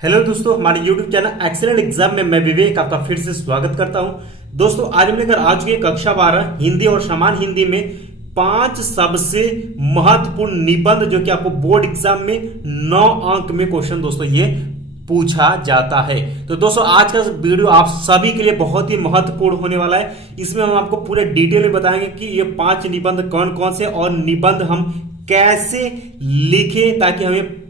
Hello दोस्तों, हमारे YouTube channel excellent exam में मैं विवेक आपका फिर से स्वागत करता हूं। दोस्तों आज हम लेकर आ चुके हैं कक्षा 12 हिंदी और सामान्य हिंदी में 5 सबसे महत्वपूर्ण निबंध जो कि आपको बोर्ड एग्जाम में 9 अंक में क्वेश्चन दोस्तों ये पूछा जाता है। तो दोस्तों आज का वीडियो आप सभी के लिए बहुत ही महत्वपूर्ण होने वाला है। इसमें हम आपको पूरे डिटेल में बताएंगे कि ये 5 निबंध कौन कौन से और निबंध हम कैसे लिखें ताकि हमें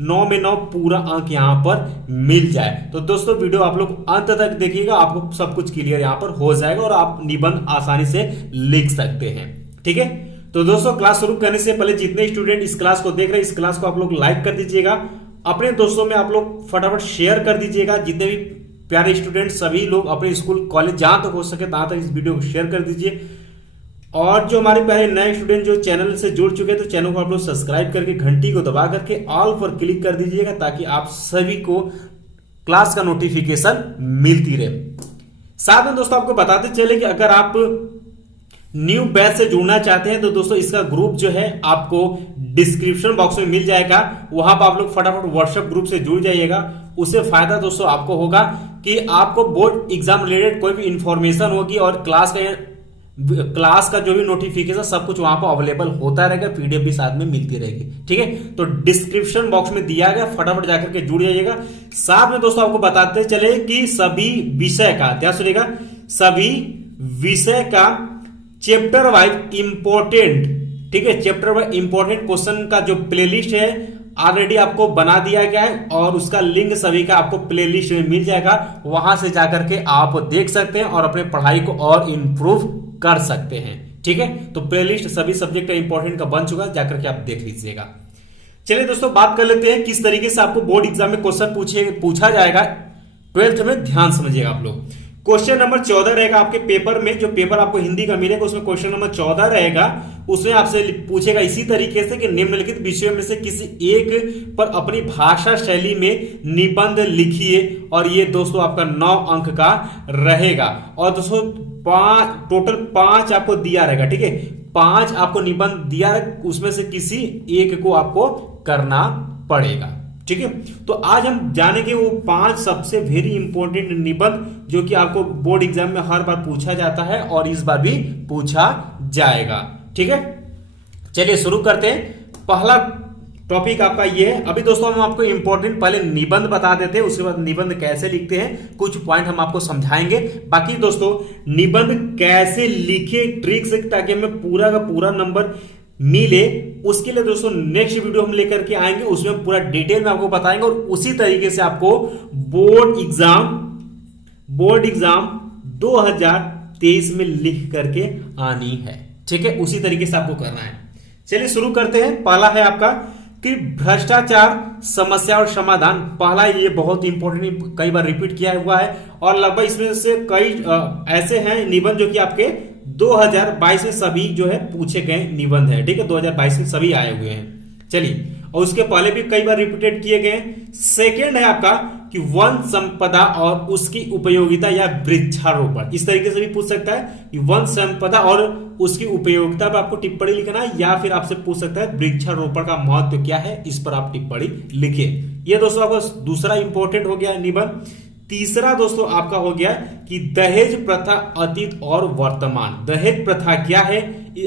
9 में 9 पूरा अंक यहां पर मिल जाए। तो दोस्तों वीडियो आप लोग अंत तक देखिएगा, आपको सब कुछ क्लियर यहां पर हो जाएगा और आप निबंध आसानी से लिख सकते हैं। ठीक है, तो दोस्तों क्लास शुरू करने से पहले जितने स्टूडेंट इस क्लास को देख रहे हैं इस क्लास को आप लोग लाइक कर दीजिएगा, अपने दोस्तों में आप लोग फटाफट शेयर कर दीजिएगा। जितने भी प्यारे स्टूडेंट सभी लोग अपने स्कूल कॉलेज जहां तक हो सके तहां तक इस वीडियो को शेयर कर दीजिए। और जो हमारे पहले नए स्टूडेंट जो चैनल से जुड़ चुके हैं तो चैनल को आप लोग सब्सक्राइब करके घंटी को दबा करके ऑल पर क्लिक कर दीजिएगा ताकि आप सभी को क्लास का नोटिफिकेशन मिलती रहे। साथ में दोस्तों आपको बताते चले कि अगर आप न्यू बैच से जुड़ना चाहते हैं तो दोस्तों इसका ग्रुप जो है आपको डिस्क्रिप्शन बॉक्स में मिल जाएगा, वहां पर आप लोग फटाफट व्हाट्सएप ग्रुप से जुड़ जाइएगा। उससे फायदा दोस्तों आपको होगा कि आपको बोर्ड एग्जाम रिलेटेड कोई भी इंफॉर्मेशन होगी और क्लास का जो भी नोटिफिकेशन सब कुछ वहां पर अवेलेबल होता रहेगा, पीडीएफ भी साथ में मिलती रहेगी। ठीक है, तो डिस्क्रिप्शन बॉक्स में दिया गया, फटाफट जाकर के जुड़ जाइएगा। साथ में दोस्तों आपको बताते चले कि सभी विषय का ध्यान सुनिएगा, सभी विषय का चैप्टर वाइज इंपॉर्टेंट, ठीक है, चैप्टर वाइज इंपॉर्टेंट क्वेश्चन का जो प्लेलिस्ट है ऑलरेडी आपको बना दिया गया है और उसका लिंक सभी का आपको प्लेलिस्ट में मिल जाएगा। वहां से जाकर के आप देख सकते हैं और अपने पढ़ाई को और इंप्रूव कर सकते हैं। ठीक है, तो प्लेलिस्ट सभी सब्जेक्ट का इंपॉर्टेंट का बन चुका है, जाकर के आप देख लीजिएगा। चलिए दोस्तों बात कर लेते हैं किस तरीके से आपको बोर्ड एग्जाम में क्वेश्चन पूछा जाएगा 12th में। ध्यान समझिएगा आप लोग। क्वेश्चन नंबर 14 रहेगा आपके पेपर में, जो पेपर आपको हिंदी का मिलेगा उसमें क्वेश्चन नंबर 14 रहेगा। उसमें आपसे पूछेगा इसी तरीके से कि निम्नलिखित विषयों में से किसी एक पर अपनी भाषा शैली में निबंध लिखिए, और ये दोस्तों आपका 9 अंक का रहेगा। और दोस्तों टोटल 5 आपको दिया रहेगा। ठीक है, 5 आपको निबंध दिया है, उसमें से किसी एक को आपको करना पड़ेगा। ठीक है, तो आज हम जानेंगे वो 5 सबसे वेरी इंपॉर्टेंट निबंध जो कि आपको बोर्ड एग्जाम में हर बार पूछा जाता है और इस बार भी पूछा जाएगा। ठीक है, चलिए शुरू करते हैं। पहला टॉपिक आपका ये है। अभी दोस्तों हम आपको इंपॉर्टेंट पहले निबंध बता देते हैं, उसके बाद निबंध कैसे लिखते हैं कुछ पॉइंट हम आपको समझाएंगे। बाकी दोस्तों निबंध कैसे लिखे ट्रिक से ताकि हमें पूरा का पूरा नंबर मिले, उसके लिए दोस्तों नेक्स्ट वीडियो हम लेकर के आएंगे, उसमें पूरा डिटेल में आपको बताएंगे और उसी तरीके से आपको बोर्ड एग्जाम 2023 में लिख करके आनी है। ठीक है, उसी तरीके से आपको करना है। चलिए शुरू करते हैं। पहला है आपका कि भ्रष्टाचार समस्या और समाधान। पहला ये बहुत इंपॉर्टेंट, कई बार रिपीट किया हुआ है और लगभग इसमें से कई ऐसे हैं निबंध जो कि आपके 2022 में सभी जो है पूछे गए निबंध है। ठीक है, 2022 में सभी आए हुए हैं। चलिए, और उसके पहले भी कई बार रिपीटेड किए गए। सेकेंड है आपका कि वन संपदा और उसकी उपयोगिता या वृक्षारोपण। इस तरीके से भी पूछ सकता है कि वन संपदा और उसकी उपयोगिता पर आपको टिप्पणी लिखना है, या फिर आपसे पूछ सकता है वृक्षारोपण का महत्व क्या है, इस पर आप टिप्पणी लिखिए। ये दोस्तों आपका दूसरा इंपॉर्टेंट हो गया निबंध। तीसरा दोस्तों आपका हो गया कि दहेज प्रथा अतीत और वर्तमान। दहेज प्रथा क्या है,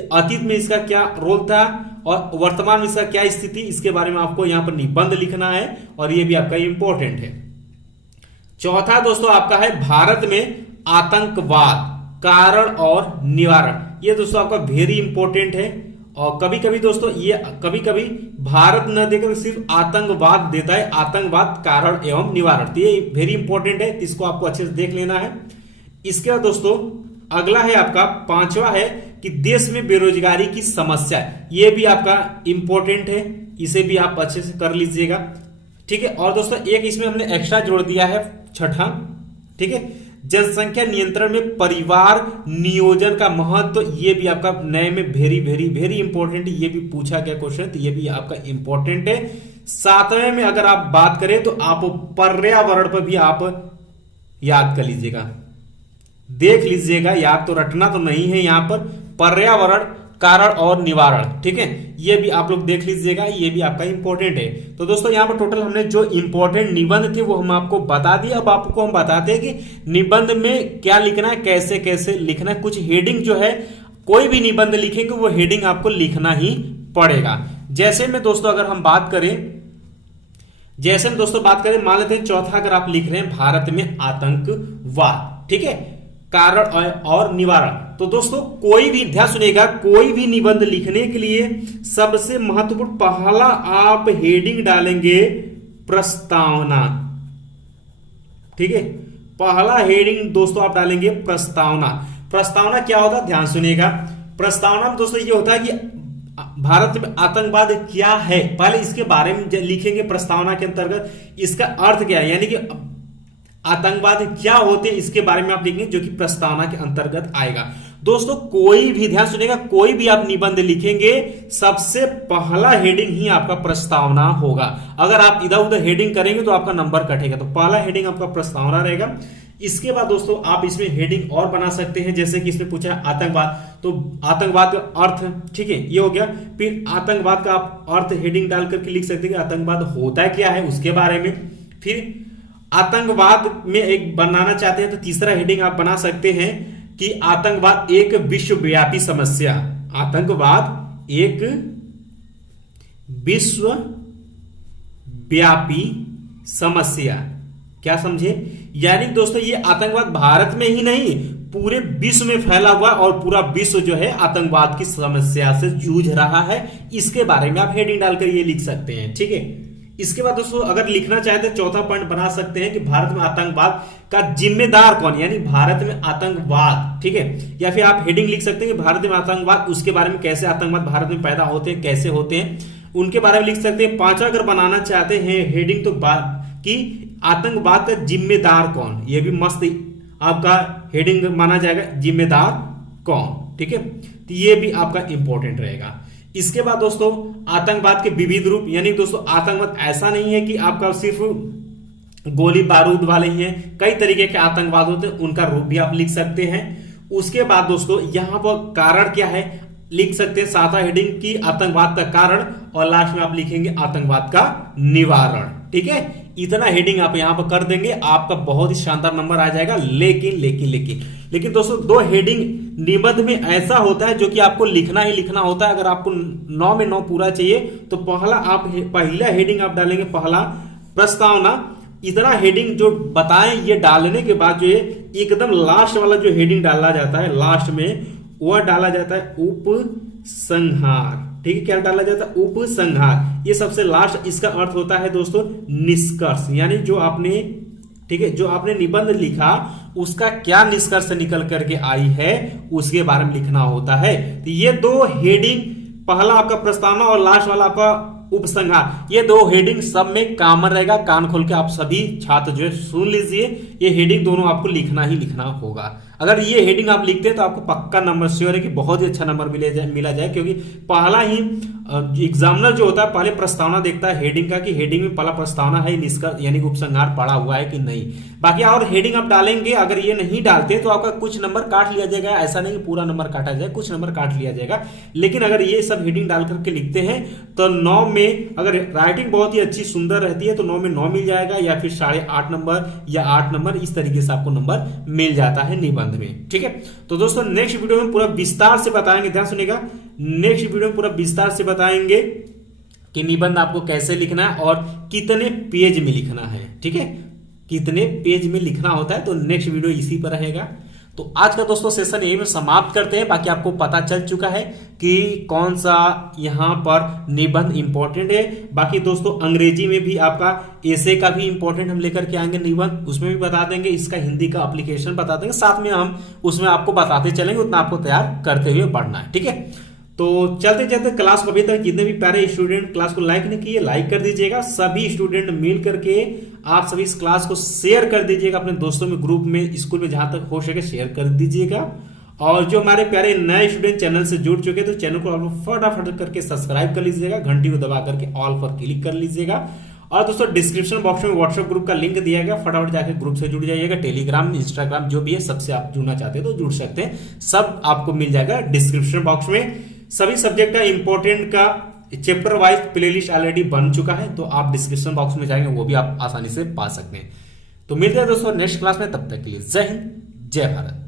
अतीत में इसका क्या रोल था और वर्तमान में इसका क्या स्थिति, इसके बारे में आपको यहां पर निबंध लिखना है और ये भी आपका इंपॉर्टेंट है। चौथा दोस्तों आपका है भारत में आतंकवाद कारण और निवारण। ये दोस्तों आपका वेरी इंपॉर्टेंट है और कभी कभी दोस्तों ये कभी कभी भारत न देकर सिर्फ आतंकवाद देता है, आतंकवाद कारण एवं निवारण। तो ये वेरी इंपॉर्टेंट है, इसको आपको अच्छे से देख लेना है। इसके बाद दोस्तों अगला है आपका 5वां है कि देश में बेरोजगारी की समस्या। ये भी आपका इंपॉर्टेंट है, इसे भी आप अच्छे से कर लीजिएगा। ठीक है, और दोस्तों एक इसमें हमने एक्स्ट्रा जोड़ दिया है 6ठा। ठीक है, जनसंख्या नियंत्रण में परिवार नियोजन का महत्व। ये भी आपका नए में वेरी वेरी वेरी इंपॉर्टेंट, ये भी पूछा गया क्वेश्चन, तो ये भी आपका इंपॉर्टेंट है। 7वें में अगर आप बात करें तो आप पर्यावरण पर भी आप याद कर लीजिएगा, देख लीजिएगा, याद तो रटना तो नहीं है। यहां पर पर्यावरण कारण और निवारण, ठीक है, ये भी आप लोग देख लीजिएगा, ये भी आपका इंपॉर्टेंट है। तो दोस्तों यहाँ पर टोटल हमने जो इंपॉर्टेंट निबंध थे वो हम आपको बता दिए। अब आपको हम बताते हैं कि निबंध में क्या लिखना है, कैसे कैसे लिखना है। कुछ हेडिंग जो है, कोई भी निबंध लिखेंगे वो हेडिंग आपको लिखना ही पड़ेगा। जैसे में दोस्तों अगर हम बात करें, मान लेते हैं चौथा अगर आप लिख रहे हैं भारत में आतंकवाद, ठीक है, कारण और निवारण। तो दोस्तों कोई भी, ध्यान सुनिएगा, कोई भी निबंध लिखने के लिए सबसे महत्वपूर्ण पहला आप हेडिंग डालेंगे प्रस्तावना, ठीक है, पहला हेडिंग दोस्तों आप डालेंगे प्रस्तावना। प्रस्तावना क्या होता है, ध्यान सुनिएगा। प्रस्तावना में दोस्तों ये होता है कि भारत में आतंकवाद क्या है, पहले इसके बारे में लिखेंगे प्रस्तावना के अंतर्गत, इसका अर्थ क्या है, यानी कि आतंकवाद क्या होते हैं इसके बारे में आप लिखेंगे, जो कि प्रस्तावना के अंतर्गत आएगा। दोस्तों कोई भी, ध्यान सुनिएगा, कोई भी आप निबंध लिखेंगे सबसे पहला हेडिंग ही आपका प्रस्तावना होगा। अगर आप इधर उधर हेडिंग करेंगे तो आपका नंबर कटेगा। तो पहला हेडिंग आपका प्रस्तावना रहेगा। इसके बाद दोस्तों आप इसमें हेडिंग और बना सकते हैं, जैसे कि इसमें पूछा आतंकवाद, तो आतंकवाद का अर्थ, ठीक है, ये हो गया। फिर आतंकवाद का आप अर्थ हेडिंग डाल करके लिख सकते हैं कि आतंकवाद होता क्या है उसके बारे में। फिर आतंकवाद में एक बनाना चाहते हैं तो तीसरा हेडिंग आप बना सकते हैं कि आतंकवाद एक विश्वव्यापी समस्या, आतंकवाद एक विश्वव्यापी समस्या। क्या समझे, यानी दोस्तों ये आतंकवाद भारत में ही नहीं पूरे विश्व में फैला हुआ और पूरा विश्व जो है आतंकवाद की समस्या से जूझ रहा है, इसके बारे में आप हेडिंग डालकर ये लिख सकते हैं, ठीक है। इसके बाद दोस्तों अगर लिखना चाहते हैं चौथा पॉइंट बना सकते हैं कि भारत में आतंकवाद का जिम्मेदार कौन, यानी भारत में आतंकवाद, ठीक है, या फिर आप हेडिंग लिख सकते हैं कि भारत में आतंकवाद, उसके बारे में, कैसे आतंकवाद भारत में पैदा होते हैं, कैसे होते हैं, उनके बारे में लिख सकते हैं। पांचवा अगर बनाना चाहते हैं हेडिंग तो कि आतंकवाद का जिम्मेदार कौन, ये भी मस्त आपका हेडिंग माना जाएगा, जिम्मेदार कौन, ठीक है, तो ये भी आपका इंपॉर्टेंट रहेगा। इसके बाद दोस्तों आतंकवाद के विविध रूप, यानी दोस्तों आतंकवाद ऐसा नहीं है कि आपका सिर्फ गोली बारूद वाले ही हैं, कई तरीके के आतंकवाद होते हैं, उनका रूप भी आप लिख सकते हैं। उसके बाद दोस्तों यहां पर कारण क्या है लिख सकते हैं, सातवां हेडिंग की आतंकवाद का कारण, और लास्ट में आप लिखेंगे आतंकवाद का निवारण, ठीक है। इतना हेडिंग आप यहां पर कर देंगे, आपका बहुत ही शानदार नंबर आ जाएगा। लेकिन दोस्तों दो हेडिंग निबंध में ऐसा होता है जो कि आपको लिखना ही लिखना होता है। अगर आपको 9 में 9 पूरा चाहिए तो पहला हेडिंग आप डालेंगे पहला प्रस्तावना। इतना हेडिंग जो बताएं ये डालने के बाद जो ये एकदम लास्ट वाला जो हेडिंग डाला जाता है लास्ट में, वह डाला जाता है उपसंहार, ठीक है। क्या डाला जाता है, उपसंहार, ये सबसे लास्ट। इसका अर्थ होता है दोस्तों निष्कर्ष, यानी जो आपने, ठीक है, जो आपने निबंध लिखा उसका क्या निष्कर्ष निकल करके आई है उसके बारे में लिखना होता है। तो ये दो हेडिंग, पहला आपका प्रस्तावना और लास्ट वाला आपका उपसंहार, ये दो हेडिंग सब में कॉमन रहेगा। कान खोल के आप सभी छात्र जो है सुन लीजिए, ये हेडिंग दोनों आपको लिखना ही लिखना होगा। अगर ये हेडिंग आप लिखते हैं तो आपको पक्का नंबर श्योर है कि बहुत ही अच्छा नंबर मिला जाए, क्योंकि पहला ही एग्जामिनर जो होता है पहले प्रस्तावना देखता है हेडिंग का, कि हेडिंग में पहला प्रस्तावना है, निष्कर्ष यानी उपसंहार पड़ा हुआ है कि नहीं। बाकी और हेडिंग आप डालेंगे, अगर ये नहीं डालते तो आपका कुछ नंबर काट लिया जाएगा। ऐसा नहीं कि पूरा नंबर काटा जाए, कुछ नंबर काट लिया जाएगा। लेकिन अगर ये सब हेडिंग डाल करके लिखते हैं तो 9 में, अगर राइटिंग बहुत ही अच्छी सुंदर रहती है तो 9 में 9 मिल जाएगा, या फिर 8.5 नंबर या 8 नंबर, इस तरीके से आपको नंबर मिल जाता है निबंध में, ठीक है। तो दोस्तों नेक्स्ट वीडियो में पूरा विस्तार से बताएंगे, ध्यान सुनिएगा, नेक्स्ट वीडियो में पूरा विस्तार से बताएंगे कि निबंध आपको कैसे लिखना है और कितने पेज में लिखना है, ठीक है, कितने पेज में लिखना होता है। तो नेक्स्ट वीडियो इसी पर रहेगा। तो आज का दोस्तों सेशन यही में समाप्त करते हैं। बाकी आपको पता चल चुका है कि कौन सा यहाँ पर निबंध इंपॉर्टेंट है। बाकी दोस्तों अंग्रेजी में भी आपका एसे का भी इंपॉर्टेंट हम लेकर के आएंगे निबंध, उसमें भी बता देंगे, इसका हिंदी का एप्लीकेशन बता देंगे, साथ में हम उसमें आपको बताते चलेंगे, उतना आपको तैयार करते हुए बढ़ना है, ठीक है। तो चलते चलते क्लास को, अभी तक जितने भी प्यारे स्टूडेंट क्लास को लाइक नहीं किए लाइक कर दीजिएगा। सभी स्टूडेंट मिल करके आप सभी इस क्लास को शेयर कर दीजिएगा अपने दोस्तों में, ग्रुप में, स्कूल में, जहां तक हो सके शेयर कर दीजिएगा। और जो हमारे प्यारे नए स्टूडेंट चैनल से जुड़ चुके तो चैनल को आप फटाफट करके सब्सक्राइब कर लीजिएगा, घंटी को दबा करके ऑल पर क्लिक कर लीजिएगा। और दोस्तों डिस्क्रिप्शन बॉक्स में व्हाट्सएप ग्रुप का लिंक दिया गया, फटाफट जाकर ग्रुप से जुड़ जाइएगा। टेलीग्राम, इंस्टाग्राम जो भी है सबसे आप जुड़ना चाहते हैं तो जुड़ सकते हैं, सब आपको मिल जाएगा डिस्क्रिप्शन बॉक्स में। सभी सब्जेक्ट का इंपॉर्टेंट का चैप्टर वाइज प्लेलिस्ट ऑलरेडी बन चुका है, तो आप डिस्क्रिप्शन बॉक्स में जाएंगे वो भी आप आसानी से पा सकते हैं। तो मिलते हैं दोस्तों नेक्स्ट क्लास में, तब तक के लिए जय हिंद जय भारत।